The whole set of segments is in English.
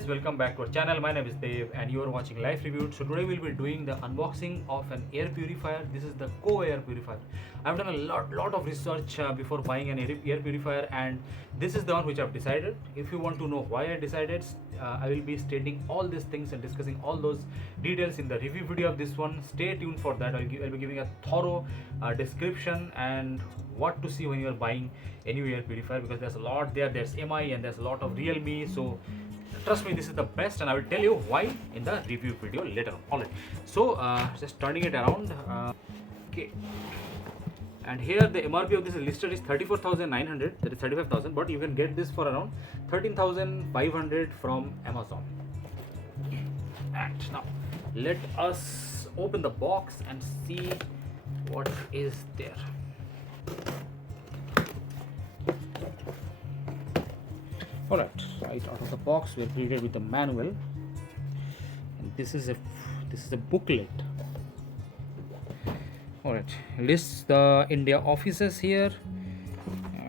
guys, welcome back to our channel. My name is Dave and you are watching Life Review. So today we'll be doing the unboxing of an air purifier. This is the Coway air purifier. I've done a lot of research before buying an air purifier, and this is the one which I've decided. If you want to know why I decided, I will be stating all these things and discussing all those details in the review video of this one. Stay tuned for that. I'll be giving a thorough description and what to see when you are buying a new air purifier, because there's a lot there. There's MI and there's a lot of Realme. So trust me, this is the best, and I will tell you why in the review video later on. Alright, so just turning it around. Okay, and here the MRP of this is listed is 34,900, that is 35,000, but you can get this for around 13,500 from Amazon. And now let us open the box and see what is there. Alright, right out of the box we are greeted with the manual, and this is a booklet. Alright, lists the India offices here.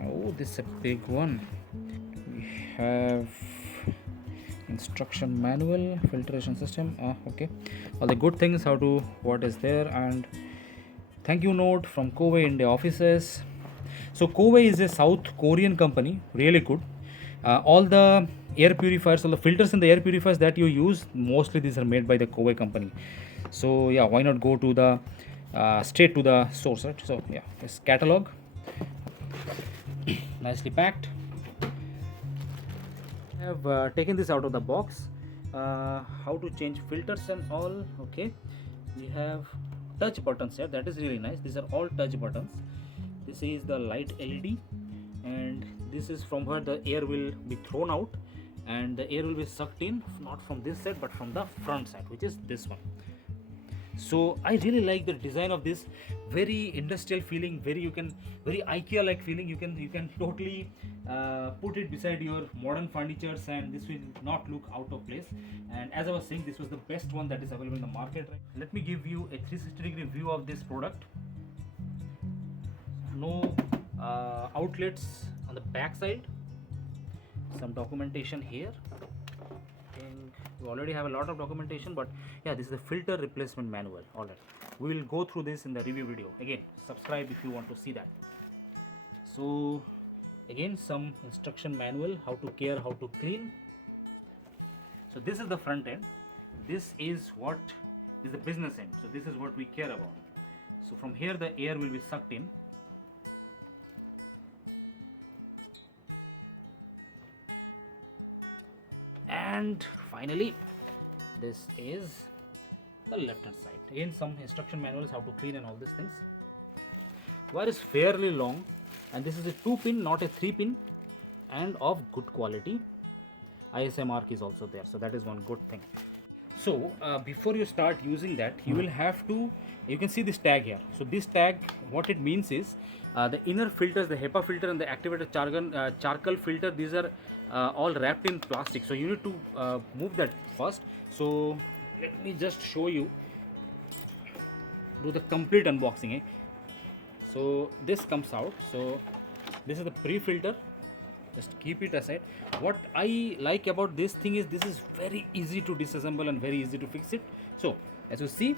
Oh, this is a big one. We have instruction manual, filtration system. Okay, all the good things, how to, what is there, and thank you note from Coway India offices. So Coway is a South Korean company, really good. All the air purifiers, all the filters in the air purifiers that you use, mostly these are made by the Coway company. So yeah, why not go to the straight to the source, right? So yeah, this catalog, nicely packed. I have taken this out of the box. How to change filters and all. Okay, we have touch buttons here. That is really nice. These are all touch buttons. This is the light LED, and this is from where the air will be thrown out, and the air will be sucked in, not from this side but from the front side, which is this one. So I really like the design of this. Very industrial feeling, very IKEA like feeling. You can totally put it beside your modern furnitures, and this will not look out of place. And as I was saying, this was the best one that is available in the market. Right? Let me give you a 360-degree view of this product. No outlets on the back side. Some documentation here. I think we already have a lot of documentation, but yeah, this is the filter replacement manual. Alright, we will go through this in the review video. Again, subscribe if you want to see that. So again, some instruction manual, how to care, how to clean. So this is the front end. This is what is the business end. So this is what we care about. So from here the air will be sucked in. And finally, this is the left hand side. Again, some instruction manuals, how to clean and all these things. Wire is fairly long, and this is a 2-pin, not a 3-pin, and of good quality. ISM mark is also there, so that is one good thing. So before you start using that, you will have to, you can see this tag here. So this tag, what it means is the inner filters, the HEPA filter and the activated charcoal filter, these are all wrapped in plastic. So you need to move that first. So let me just show you, do the complete unboxing. So this comes out. So this is the pre-filter. Just keep it aside. What I like about this thing is this is very easy to disassemble and very easy to fix it. So as you see,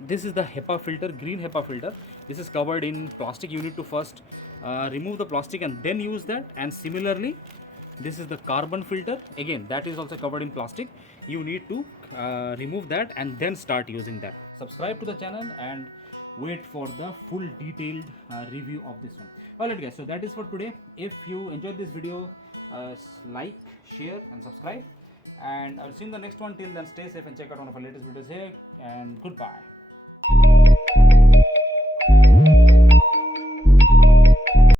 this is the HEPA filter, green HEPA filter. This is covered in plastic. You need to first remove the plastic and then use that. And similarly, this is the carbon filter. Again, that is also covered in plastic. You need to remove that and then start using that. Subscribe to the channel and wait for the full detailed review of this one. Alright guys, so that is for today. If you enjoyed this video, like, share and subscribe, and I'll see you in the next one. Till then, stay safe and check out one of our latest videos here, and goodbye.